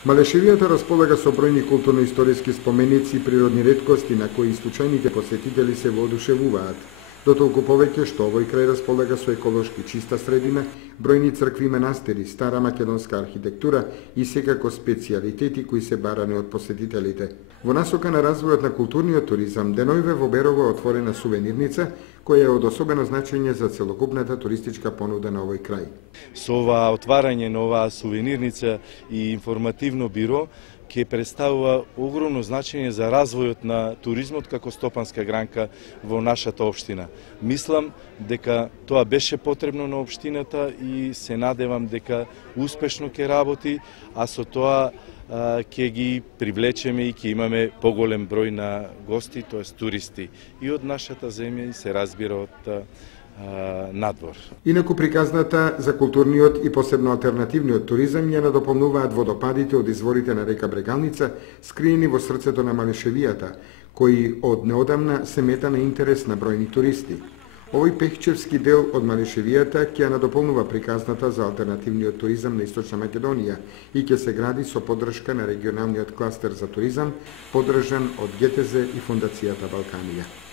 Малешевијата располага со бројни културно-историски споменици и природни реткости на кои случајните посетители се воодушевуваат. Дотолку повеќе што овој крај располага со еколошки чиста средина, бројни цркви и манастири, стара македонска архитектура и секако специјалитети кои се барани од посетителите. Во насока на развојот на културниот туризам, денојве во Берово е отворена сувенирница која е од особено значење за целокупната туристичка понуда на овој крај. Со ова отварање на оваа сувенирница и информативно биро ќе представува огромно значење за развојот на туризмот како стопанска гранка во нашата општина. Мислам дека тоа беше потребно на општината и се надевам дека успешно ќе работи, а со тоа ќе ги привлечеме и ќе имаме поголем број на гости, тоест туристи и од нашата земја и се разбира од надвор. Инаку приказната за културниот и посебно алтернативниот туризам ја надополнуваат водопадите од изворите на река Брегалница, скриени во срцето на Малешевијата, кои од неодамна се мета на интерес на бројни туристи. Овој пехчевски дел од Малешевијата ќе ја надополнува приказната за алтернативниот туризам на Источна Македонија и ќе се гради со поддршка на регионалниот кластер за туризам, поддржан од ГТЗ и Фондацијата Балканија.